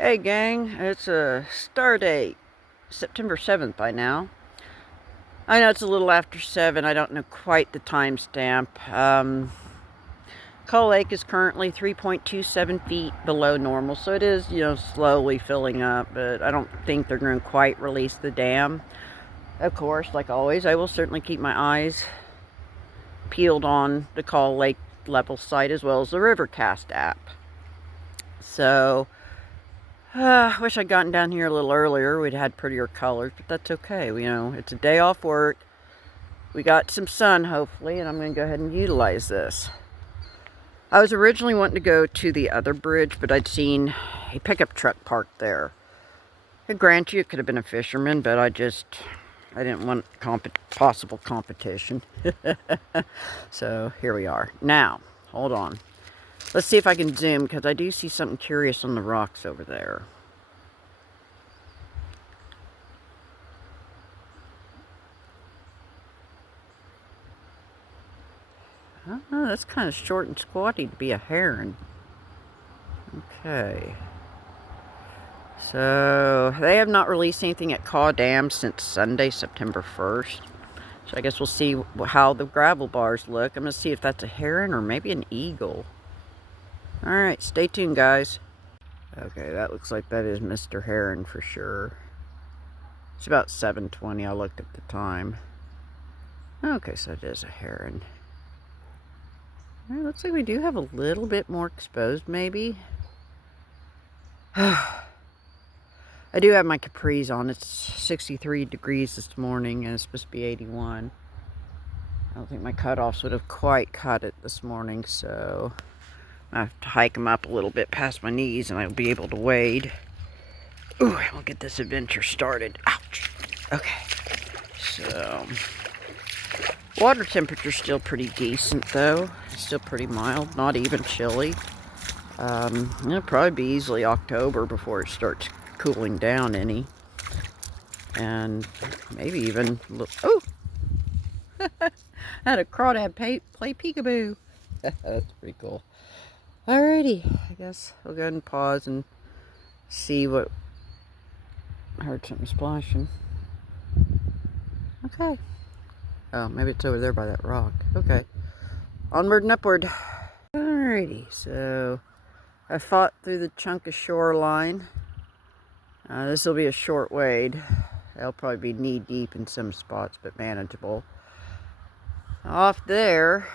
Hey gang, it's a Stardate, September 7th by now. I know it's a little after 7, I don't know quite the timestamp. Coal Lake is currently 3.27 feet below normal, so it is, slowly filling up, but I don't think they're going to quite release the dam. Of course, like always, I will certainly keep my eyes peeled on the Coal Lake level site as well as the Rivercast app. So, wish I'd gotten down here a little earlier. We'd had prettier colors, but that's okay. It's a day off work. We got some sun, hopefully, and I'm going to go ahead and utilize this. I was originally wanting to go to the other bridge, but I'd seen a pickup truck parked there. I grant you, it could have been a fisherman, but I didn't want possible competition. So, here we are. Now, hold on. Let's see if I can zoom, because I do see something curious on the rocks over there. Oh, that's kind of short and squatty to be a heron. Okay. So, they have not released anything at Caw Dam since Sunday, September 1st. So I guess we'll see how the gravel bars look. I'm going to see if that's a heron or maybe an eagle. Alright, stay tuned, guys. Okay, that looks like that is Mr. Heron for sure. It's about 7:20, I looked at the time. Okay, so it is a heron. It looks like we do have a little bit more exposed, maybe. I do have my capris on. It's 63 degrees this morning, and it's supposed to be 81. I don't think my cutoffs would have quite cut it this morning, so I have to hike them up a little bit past my knees, and I'll be able to wade. Ooh, we'll get this adventure started. Ouch. Okay. So, water temperature's still pretty decent, though. It's still pretty mild, not even chilly. It'll probably be easily October before it starts cooling down any. And maybe even, oh! I had a crawdad play peekaboo. That's pretty cool. Alrighty, I guess I'll go ahead and pause and see what. I heard something splashing. Okay. Oh, maybe it's over there by that rock. Okay. Onward and upward. Alrighty, so I fought through the chunk of shoreline. This will be a short wade. It'll probably be knee deep in some spots, but manageable. Off there,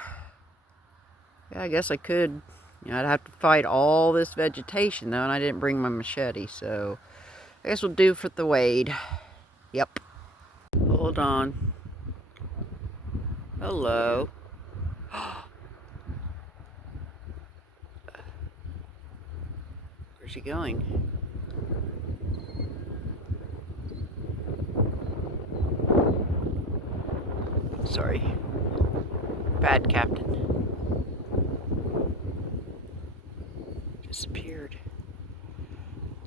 yeah, I guess I could. I'd have to fight all this vegetation though, and I didn't bring my machete, so I guess we'll do for the wade. Yep. Hold on. Hello. Where's she going? Sorry. Bad captain. Disappeared.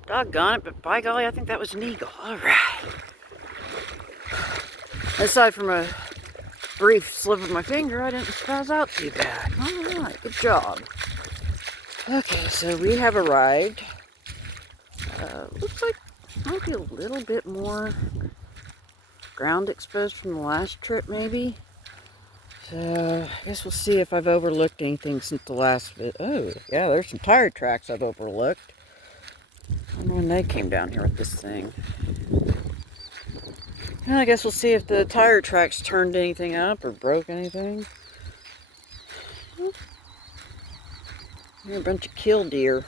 Doggone it, but by golly, I think that was an eagle. Alright. Aside from a brief slip of my finger, I didn't spaz out too bad. Alright, good job. Okay, so we have arrived. Looks like might be a little bit more ground exposed from the last trip, maybe. So, I guess we'll see if I've overlooked anything since the last bit. Oh, yeah, there's some tire tracks I've overlooked. I wonder when they came down here with this thing. Well, I guess we'll see if the tire tracks turned anything up or broke anything. A bunch of killdeer.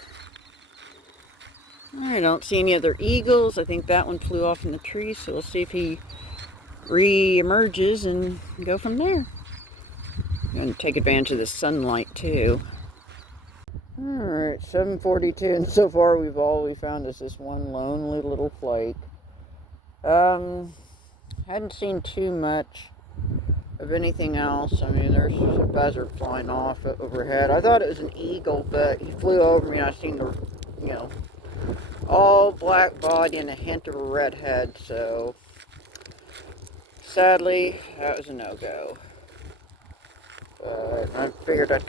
I don't see any other eagles. I think that one flew off in the tree, so we'll see if he re-emerges and go from there. And take advantage of the sunlight too. Alright, 7:42, and so far all we found is this one lonely little flake. Hadn't seen too much of anything else. I mean, there's a buzzard flying off overhead. I thought it was an eagle, but he flew over me and I seen the, all black body and a hint of a red head, so sadly, that was a no-go. But I figured I'd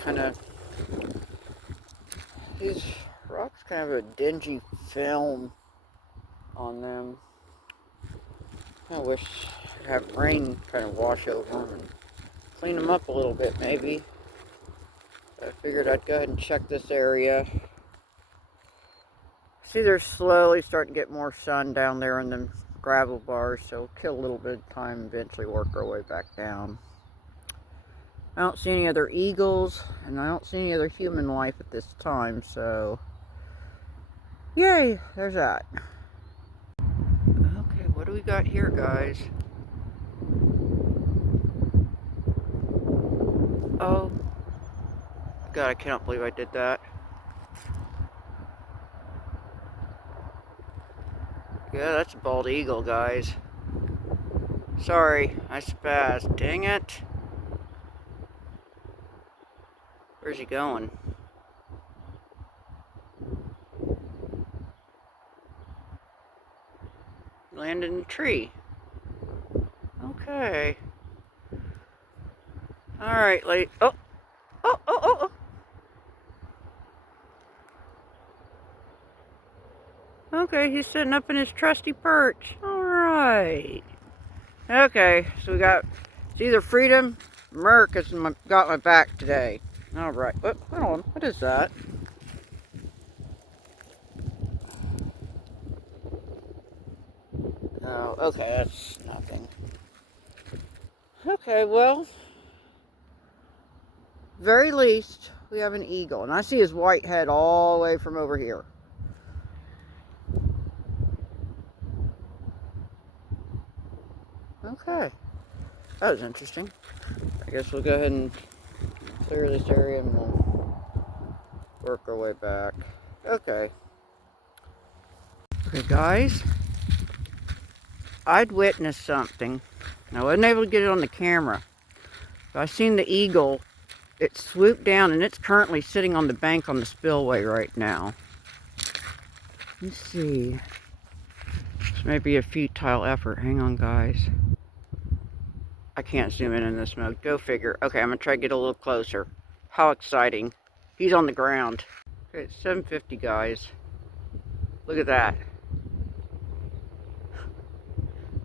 these rocks kind of a dingy film on them. I wish I'd have rain kind of wash over them and clean them up a little bit maybe. I figured I'd go ahead and check this area. See, they're slowly starting to get more sun down there in them gravel bars, so we'll kill a little bit of time and eventually work our way back down. I don't see any other eagles, and I don't see any other human life at this time, so yay, there's that. Okay, what do we got here, guys? Oh, God, I cannot believe I did that. Yeah, that's a bald eagle, guys. Sorry, I spazzed. Dang it. Where's he going? Landed in a tree. Okay. Alright, late. Oh! Oh, oh, oh, oh! Okay, he's sitting up in his trusty perch. Alright. Okay, so we got, it's either Freedom, Merc has got my back today. Alright, hold on, what is that? Oh, okay, that's nothing. Okay, well, very least, we have an eagle. And I see his white head all the way from over here. Okay, that was interesting. I guess we'll go ahead and clear this area and we'll work our way back. Okay. Okay, guys. I'd witnessed something. I wasn't able to get it on the camera. But I seen the eagle. It swooped down and it's currently sitting on the bank on the spillway right now. Let's see. This may be a futile effort. Hang on, guys. I can't zoom in this mode. Go figure. Okay, I'm going to try to get a little closer. How exciting. He's on the ground. Okay, it's 7:50, guys. Look at that.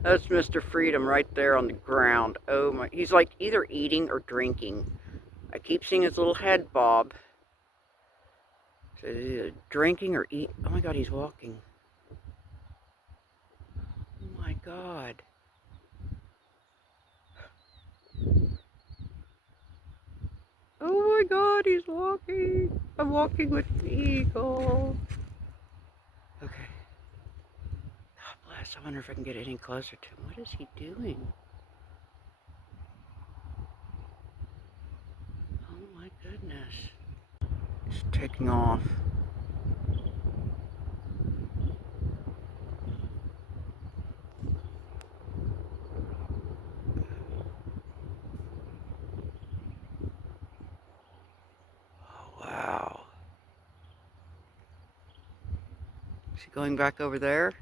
That's Mr. Freedom right there on the ground. Oh my, he's like either eating or drinking. I keep seeing his little head bob. So he's either drinking or eat. Oh my God, he's walking. Oh my God. Oh my God, he's walking. I'm walking with the eagle. Okay. God bless. I wonder if I can get any closer to him. What is he doing? Oh my goodness. He's taking off. Wow. Is he going back over there?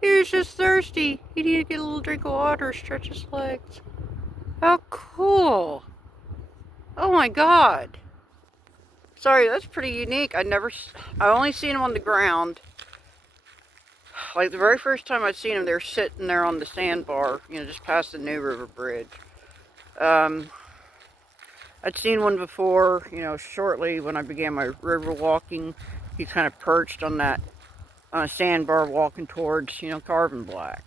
He was just thirsty. He needed to get a little drink of water, stretch his legs. How cool. Oh my God. Sorry, that's pretty unique. I only seen him on the ground. Like the very first time I'd seen him, they were sitting there on the sandbar, you know, just past the New River Bridge. I'd seen one before, you know, shortly when I began my river walking. He kind of perched on that sandbar walking towards, you know, Carbon Black.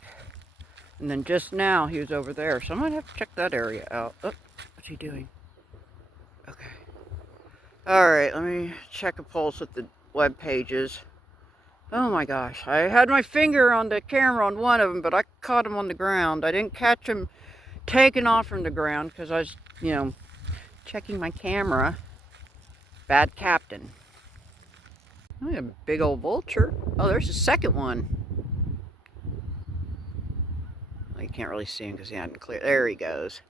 And then just now he was over there, so I might have to check that area out. Oh, what's he doing? Okay. Alright, let me check a pulse with the web pages. Oh my gosh, I had my finger on the camera on one of them, but I caught him on the ground. I didn't catch him taking off from the ground because I was, you know, checking my camera. Bad captain. Oh, a big old vulture. Oh, there's the second one. Well, you can't really see him because he hadn't cleared. There he goes.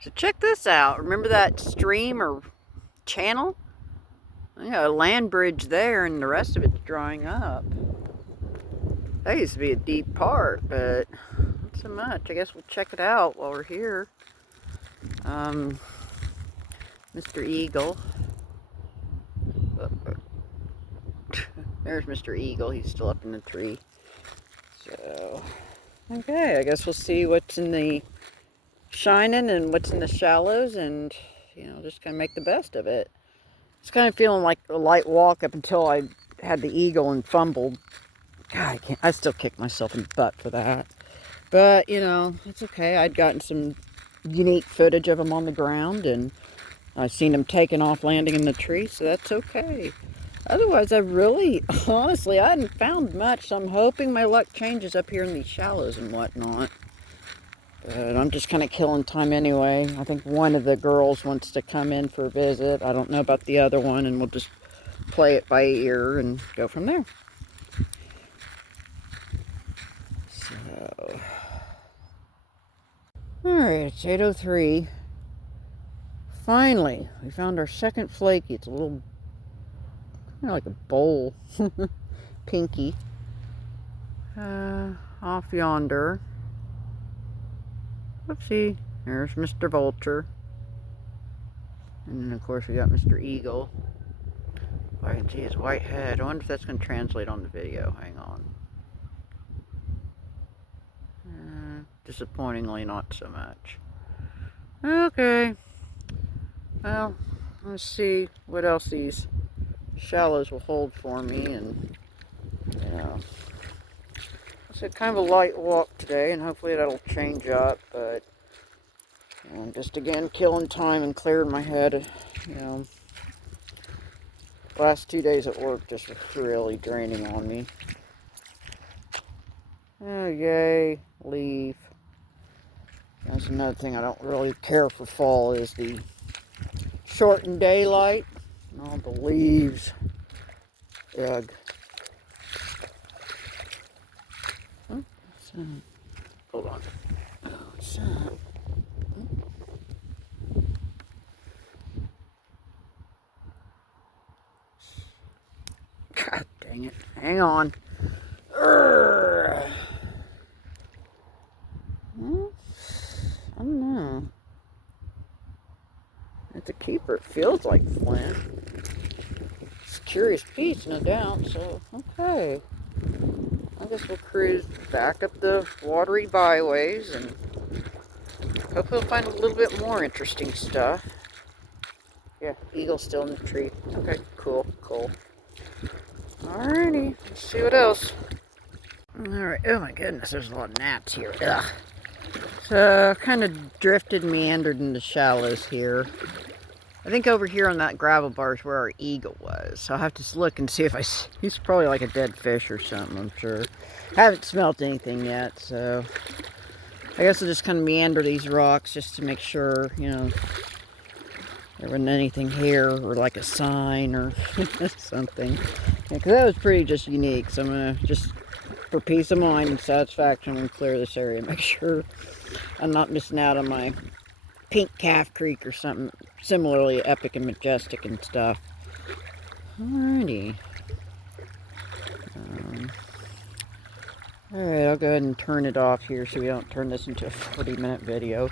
So check this out. Remember that stream or channel? I got a land bridge there and the rest of it's drying up. That used to be a deep part, but not so much. I guess we'll check it out while we're here. Mr. Eagle. There's Mr. Eagle. He's still up in the tree. So, okay, I guess we'll see what's in the shining and what's in the shallows, and just kind of make the best of it. It's kind of feeling like a light walk up until I had the eagle and fumbled. God, I still kick myself in the butt for that. But, it's okay. I'd gotten some unique footage of him on the ground, and I've seen him taking off, landing in the tree, so that's okay. Otherwise, honestly, I hadn't found much, so I'm hoping my luck changes up here in these shallows and whatnot. But I'm just kind of killing time anyway. I think one of the girls wants to come in for a visit. I don't know about the other one, and we'll just play it by ear and go from there. So, alright, it's 8:03. Finally, we found our second flaky. It's a little, like a bowl. Pinky. Off yonder. Whoopsie. There's Mr. Vulture. And then, of course, we got Mr. Eagle. I can see his white head. I wonder if that's going to translate on the video. Hang on. Disappointingly, not so much. Okay. Well, let's see what else these shallows will hold for me. And, it's kind of a light walk today, and hopefully that'll change up. But I'm just again killing time and clearing my head. Last 2 days at work just was really draining on me. Oh, yay, leaf. That's another thing I don't really care for fall is the shortened daylight and all the leaves. Ugh. Hold on. Oh, what's that? God dang it. Hang on. I don't know. It's a keeper. It feels like flint. It's a curious piece, no doubt. So, okay. I guess we'll cruise back up the watery byways and hopefully we'll find a little bit more interesting stuff. Yeah, eagle's still in the tree. Okay, cool. Alrighty, let's see what else. Alright, oh my goodness, there's a lot of gnats here. Ugh. So, kind of drifted, meandered in the shallows here. I think over here on that gravel bar is where our eagle was. So I'll have to look and see if he's probably like a dead fish or something, I'm sure. I haven't smelt anything yet, so I guess I'll just kind of meander these rocks just to make sure, there wasn't anything here or like a sign or something. Because that was pretty just unique. So I'm going to just, for peace of mind and satisfaction, I'm going to clear this area. Make sure I'm not missing out on my Pink Calf Creek or something similarly epic and majestic and stuff. Alrighty. Alright, I'll go ahead and turn it off here so we don't turn this into a 40-minute video.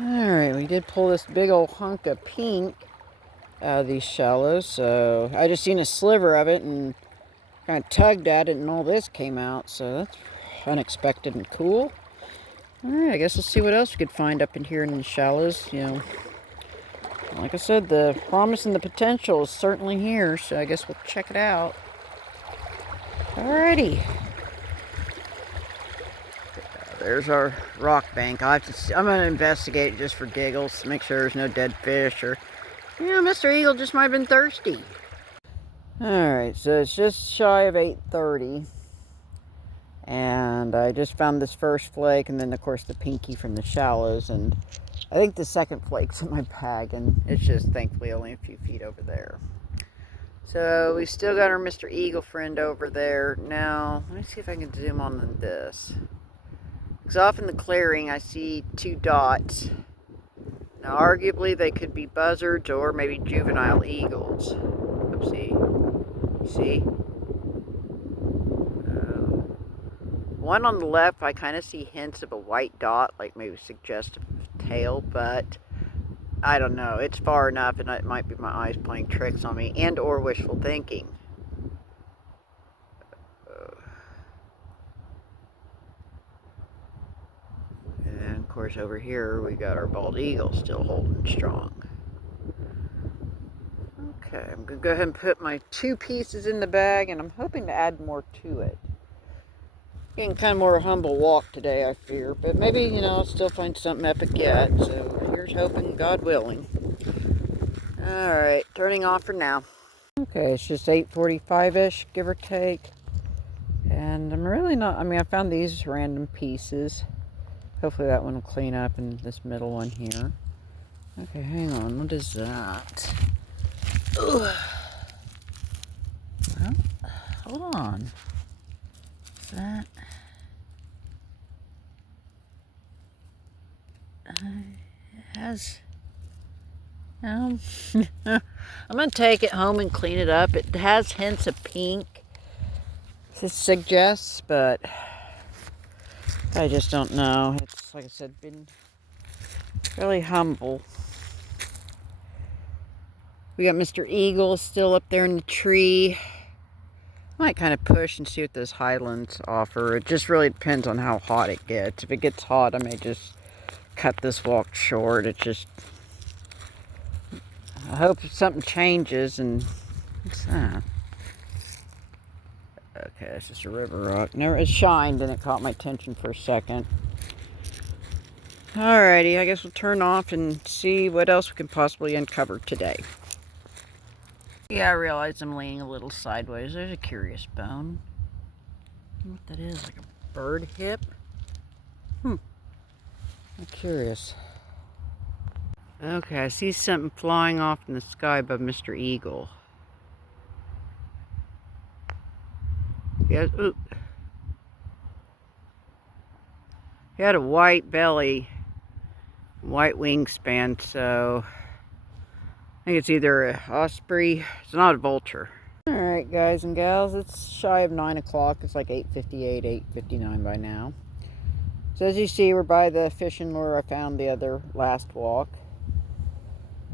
Alright, we did pull this big old hunk of pink out of these shallows, so I just seen a sliver of it and kind of tugged at it and all this came out, so that's unexpected and cool. Alright, I guess we'll see what else we could find up in here in the shallows. Like I said, the promise and the potential is certainly here, so I guess we'll check it out. Alrighty. There's our rock bank. I'm going to investigate just for giggles to make sure there's no dead fish or, Mr. Eagle just might have been thirsty. Alright, so it's just shy of 8:30. And I just found this first flake, and then of course the pinky from the shallows, and I think the second flake's in my bag, and it's just thankfully only a few feet over there. So we still got our Mr. Eagle friend over there. Now, let me see if I can zoom on this. Because off in the clearing I see two dots. Now arguably they could be buzzards or maybe juvenile eagles. Oopsie. See? one on the left, I kind of see hints of a white dot, like maybe suggestive tail, but I don't know. It's far enough, and it might be my eyes playing tricks on me, and or wishful thinking. And then, of course, over here, we got our bald eagle still holding strong. Okay, I'm going to go ahead and put my 2 pieces in the bag, and I'm hoping to add more to it. Being kind of more a humble walk today, I fear. But maybe, you know, I'll still find something epic yet. So here's hoping, God willing. Alright, turning off for now. Okay, it's just 8:45-ish, give or take. And I'm really not, I mean, I found these random pieces. Hopefully that one will clean up in this middle one here. Okay, hang on, what is that? Ugh. Well, hold on. That... it has... I'm going to take it home and clean it up. It has hints of pink, it suggests, but I just don't know. It's, like I said, been really humble. We got Mr. Eagle still up there in the tree. Might kind of push and see what those highlands offer. It just really depends on how hot it gets. If it gets hot, I may just cut this walk short. It just... I hope something changes. And what's that? Okay, it's just a river rock. Never, it shined and it caught my attention for a second. Alrighty, I guess we'll turn off and see what else we can possibly uncover today. Yeah, I realize I'm leaning a little sideways. There's a curious bone. I don't know what that is, like a bird hip? I'm curious. Okay, I see something flying off in the sky above Mr. Eagle. Yes, ooh. He had a white belly, white wingspan, so I think it's either a osprey. It's not a vulture. Alright, guys and gals, it's shy of 9 o'clock. It's like 8:58, 8:59 by now. So as you see, we're by the fishing lure I found the other last walk.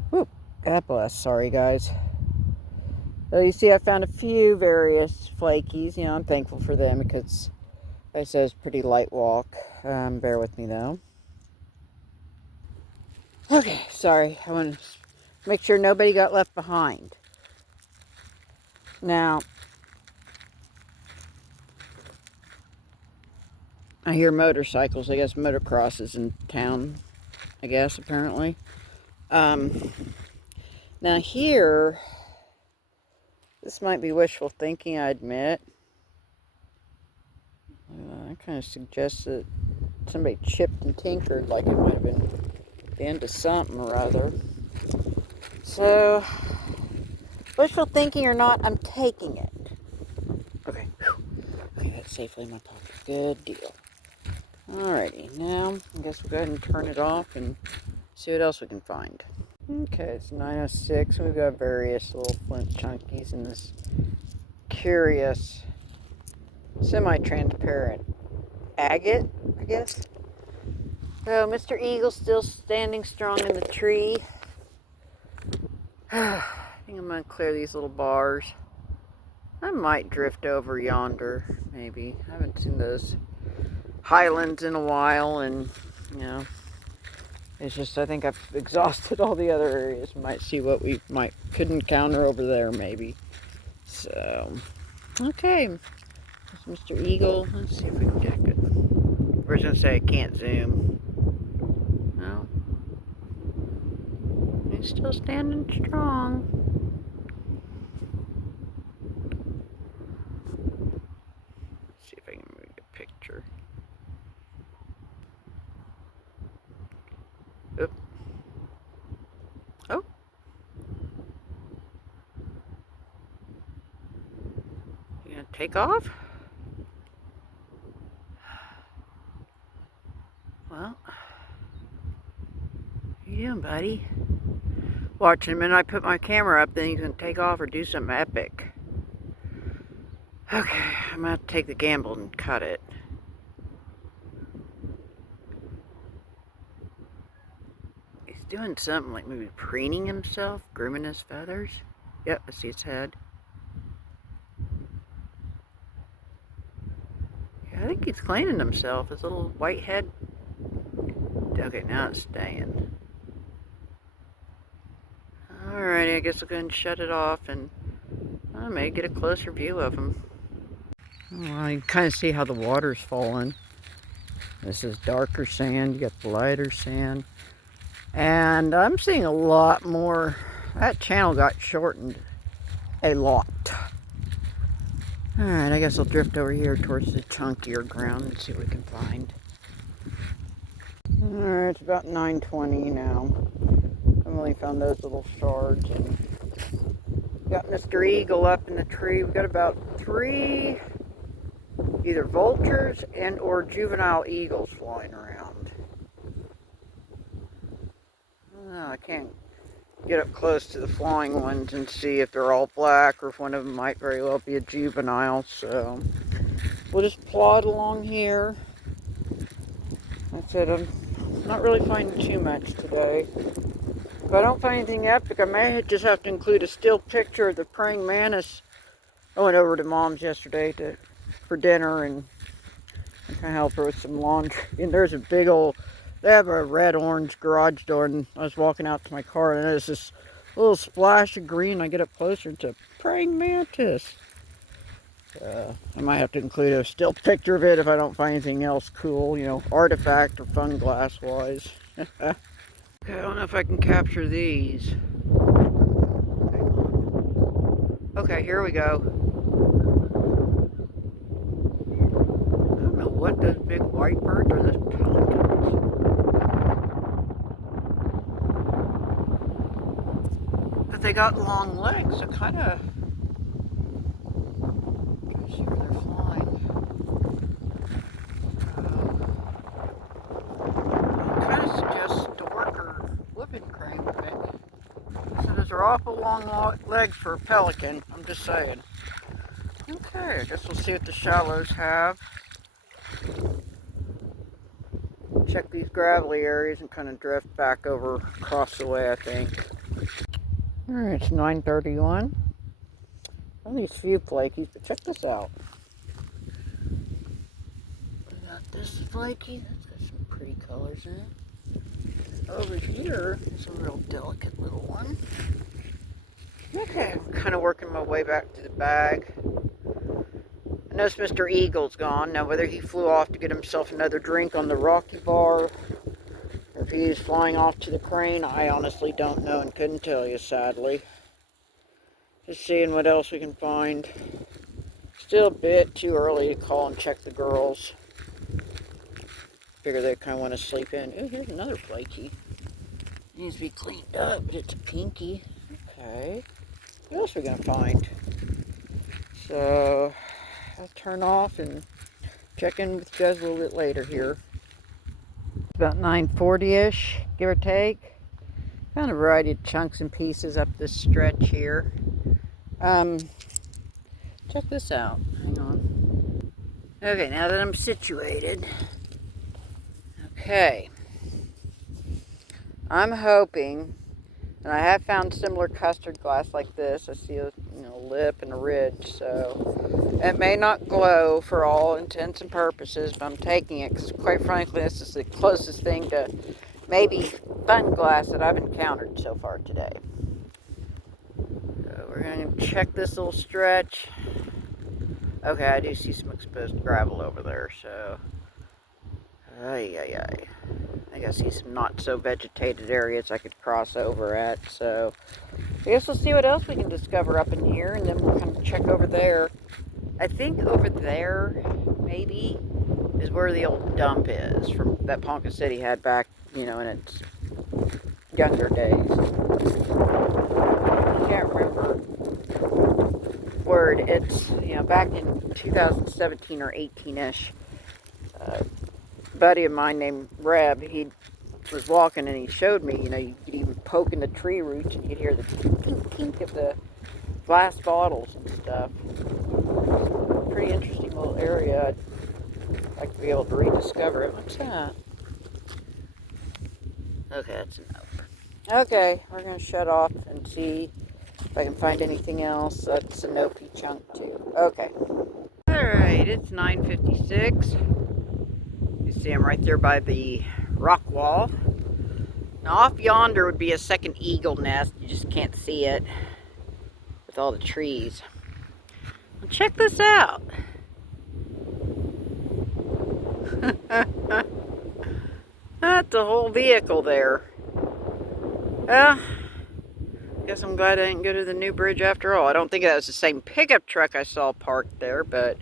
Whoop, God bless. Sorry, guys. So you see, I found a few various flakies. You know, I'm thankful for them because, like I said, it's a pretty light walk. Bear with me, though. Okay, sorry. I want to make sure nobody got left behind. Now, I hear motorcycles. I guess motocross is in town, I guess, apparently. Now here, this might be wishful thinking, I admit. That kind of suggests that somebody chipped and tinkered, like it might have been the end of something or other. So, wishful thinking or not, I'm taking it. Okay. Okay, that's safely in my pocket. Good deal. Alrighty, now I guess we'll go ahead and turn it off and see what else we can find. Okay, it's 9:06. We've got various little flint chunkies in this curious, semi-transparent agate, I guess. So Mr. Eagle's still standing strong in the tree. I think I'm going to clear these little bars. I might drift over yonder, maybe. I haven't seen those highlands in a while, and, you know, it's just, I think I've exhausted all the other areas. We might see what we could encounter over there, maybe. So, okay. There's Mr. Eagle. Let's see if we can get good. We're just going to say I can't zoom. No. He's still standing strong. Let's see if I can make a picture. Oop. Oh. You gonna take off? Well, what are you doing, buddy? Watch him, and I put my camera up, then he's gonna take off or do something epic. Okay, I'm gonna have to take the gamble and cut it. doing something like maybe preening himself, grooming his feathers. Yep, I see its head. Yeah, I think he's cleaning himself. His little white head. Okay, now it's staying. Alrighty, I guess I'll go ahead and shut it off and I may get a closer view of him. Well, you can kind of see how the water's falling. This is darker sand, you got the lighter sand. And I'm seeing a lot more. That channel got shortened a lot. Alright, I guess I'll drift over here towards the chunkier ground and see what we can find. Alright, it's about 9:20 now. I've only found those little shards. And got Mr. Eagle up in the tree. We've got about 3 either vultures and or juvenile eagles flying around. Oh, I can't get up close to the flying ones and see if they're all black or if one of them might very well be a juvenile. So we'll just plod along here. Like I said, I'm not really finding too much today. If I don't find anything epic, I may just have to include a still picture of the praying mantis. I went over to Mom's yesterday for dinner and I kind of helped her with some laundry. And there's a big old, they have a red-orange garage door, and I was walking out to my car and there's this little splash of green. I get up closer, it's a praying mantis. I might have to include a still picture of it if I don't find anything else cool, you know, artifact or fun glass wise. Okay, I don't know if I can capture these. Hang on. Okay, here we go. I don't know what those big white birds are. Those pelicans. But they got long legs, so kind of. See where they're flying. Kind of suggest stork or whooping crane, I think. So those are awful long legs for a pelican, I'm just saying. Okay, I guess we'll see what the shallows have. Check these gravelly areas and kind of drift back over across the way, I think. Alright, it's 9:31. Only a few flakies, but check this out. We got this flaky, that's got some pretty colors in it. Over here, it's a real delicate little one. Okay, I'm kind of working my way back to the bag. I noticed Mr. Eagle's gone. Now, whether he flew off to get himself another drink on the Rocky Bar, or if he's flying off to the crane, I honestly don't know and couldn't tell you, sadly. Just seeing what else we can find. Still a bit too early to call and check the girls. Figure they kind of want to sleep in. Ooh, here's another flaky. Needs to be cleaned up, but it's a pinky. Okay. What else are we going to find? So, I'll turn off and check in with you guys a little bit later here. It's about 9:40-ish, give or take. Found a variety of chunks and pieces up this stretch here. Check this out. Hang on. Okay, now that I'm situated. Okay. I'm hoping, and I have found similar custard glass like this. I see a lip and a ridge, so it may not glow for all intents and purposes, but I'm taking it because, quite frankly, this is the closest thing to maybe fun glass that I've encountered so far today. So we're going to check this little stretch. Okay, I do see some exposed gravel over there, so I think I see some not so vegetated areas I could cross over at, so I guess we'll see what else we can discover up in here, and then we'll kind of check over there. I think over there, maybe, is where the old dump is from that Ponca City had back, in its younger days. I can't remember word. It's, back in 2017 or 18-ish, a buddy of mine named Reb, he was walking and he showed me, you could even poke in the tree roots and you could hear the tink of the glass bottles and stuff. It's a pretty interesting little area. I'd like to be able to rediscover it. What's that? Okay, that's a nope. Okay, we're going to shut off and see if I can find anything else. That's a no-pee chunk too. Okay. Alright, it's 9:56. You see I'm right there by the rock wall. Now off yonder would be a second eagle nest. You just can't see it with all the trees. Well, check this out. That's a whole vehicle there. Well, guess I'm glad I didn't go to the new bridge after all. I don't think that was the same pickup truck I saw parked there, but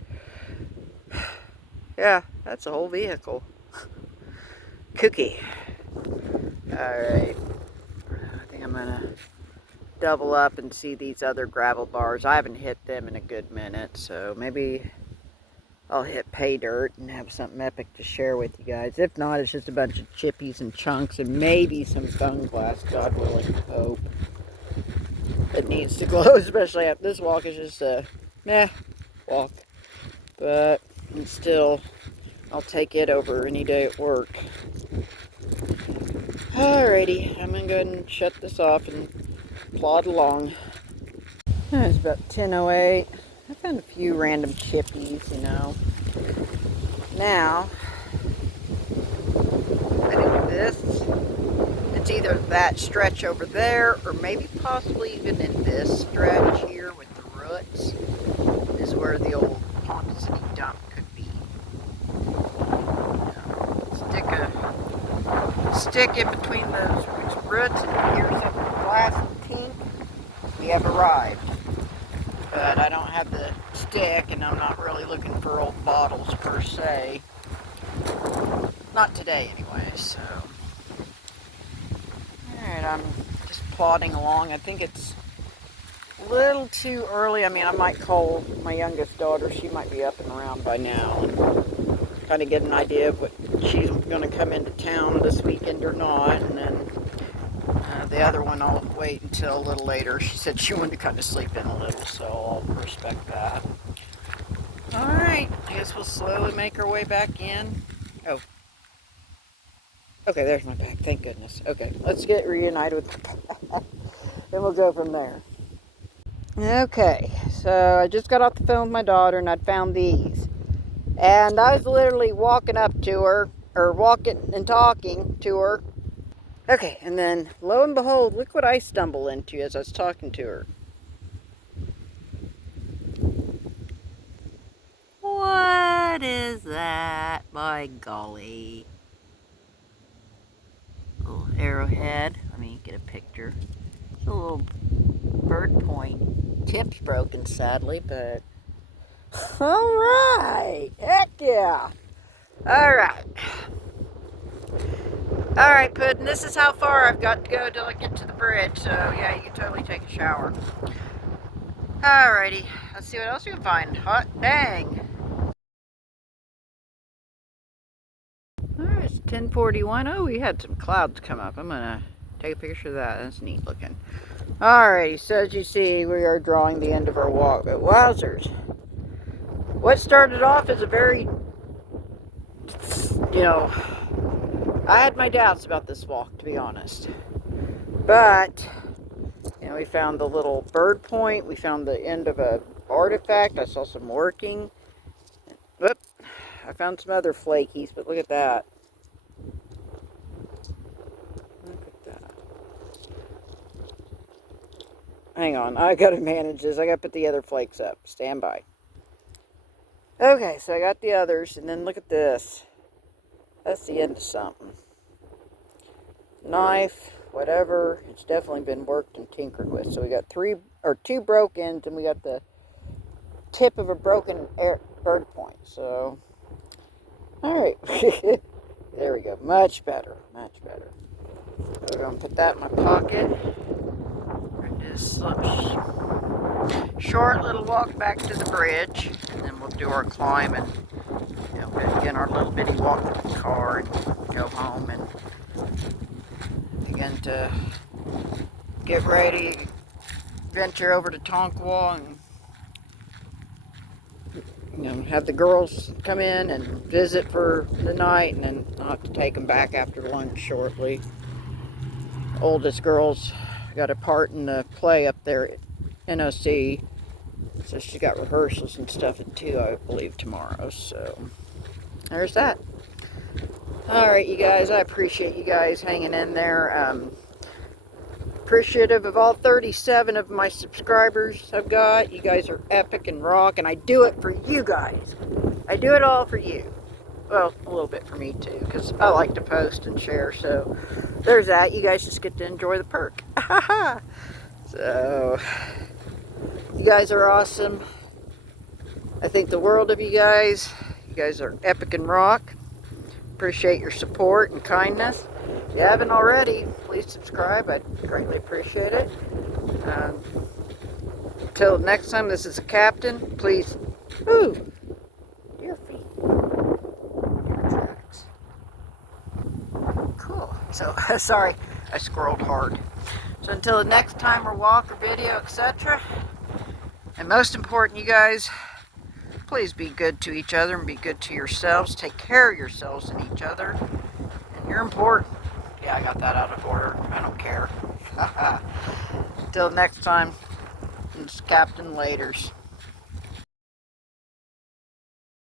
yeah, that's a whole vehicle. Cookie. Alright. I think I'm gonna double up and see these other gravel bars. I haven't hit them in a good minute, so maybe I'll hit pay dirt and have something epic to share with you guys. If not, it's just a bunch of chippies and chunks and maybe some sunglass, God willing, hope. It needs to glow, especially after this walk is just a meh walk. But still, I'll take it over any day at work. Alrighty, I'm gonna go ahead and shut this off and plod along. It's about 10:08. I found a few random chippies, you know. Now, I think this, it's either that stretch over there or maybe possibly even in this stretch here with the roots is where the old Ponca City dump could be. Stick in between those roots and here's some glass and tink. We have arrived. But I don't have the stick and I'm not really looking for old bottles per se. Not today anyway, so. Alright, I'm just plodding along. I think it's a little too early. I mean, I might call my youngest daughter. She might be up and around by now. And kind of get an idea of what she's going to come into town this weekend or not. And then the other one I'll wait until a little later. She said she wanted to kind of sleep in a little, so I'll respect that. Alright, I guess we'll slowly make our way back in. Oh. Okay, there's my bag. Thank goodness. Okay, let's get reunited with the bag. Then we'll go from there. Okay, so I just got off the phone with my daughter and I'd found these. And I was literally walking up to her, or walking and talking to her. Okay, and then lo and behold, look what I stumble into as I was talking to her. What is that? My golly. Little arrowhead. Let me get a picture. It's a little bird point. Tip's broken, sadly, but alright. Heck yeah. Alright. Alright, Puddin', this is how far I've got to go till I get to the bridge, so yeah, you can totally take a shower. Alrighty, let's see what else we can find. Hot dang. Alright, it's 10:41. Oh, we had some clouds come up. I'm gonna take a picture of that. That's neat looking. Alrighty, so as you see, we are drawing the end of our walk, but wowzers. What started off as a very, I had my doubts about this walk, to be honest. But, we found the little bird point. We found the end of an artifact. I saw some working. Whoop. I found some other flakies, but look at that. Look at that. Hang on. I gotta manage this. I gotta put the other flakes up. Stand by. Okay, so I got the others, and then look at this. That's the end of something. Knife, whatever. It's definitely been worked and tinkered with. So we got two broke ends, and we got the tip of a broken bird point. So, all right. There we go. Much better. Much better. We're going to put that in my pocket. This short little walk back to the bridge, and then we'll do our climb and begin our little bitty walk to the car and go home and begin to get ready, venture over to Tonkawa and have the girls come in and visit for the night, and then I'll have to take them back after lunch shortly. oldest girl's got a part in the play up there at NOC. So she got rehearsals and stuff at 2, I believe, tomorrow. So there's that. Alright, you guys, I appreciate you guys hanging in there. Appreciative of all 37 of my subscribers I've got. You guys are epic and rock, and I do it for you guys. I do it all for you. Well, a little bit for me too, because I like to post and share. So there's that. You guys just get to enjoy the perk. So you guys are awesome. I think the world of you guys. You guys are epic and rock. Appreciate your support and kindness. If you haven't already, please subscribe. I'd greatly appreciate it. Until next time, this is the Captain. Please, ooh, dear feet, dear tracks. Cool. So, sorry, I scrolled hard. So until the next time or walk or video, etc. And most important, you guys, please be good to each other and be good to yourselves. Take care of yourselves and each other. And you're important. Yeah, I got that out of order. I don't care. Until next time, it's Captain Laters.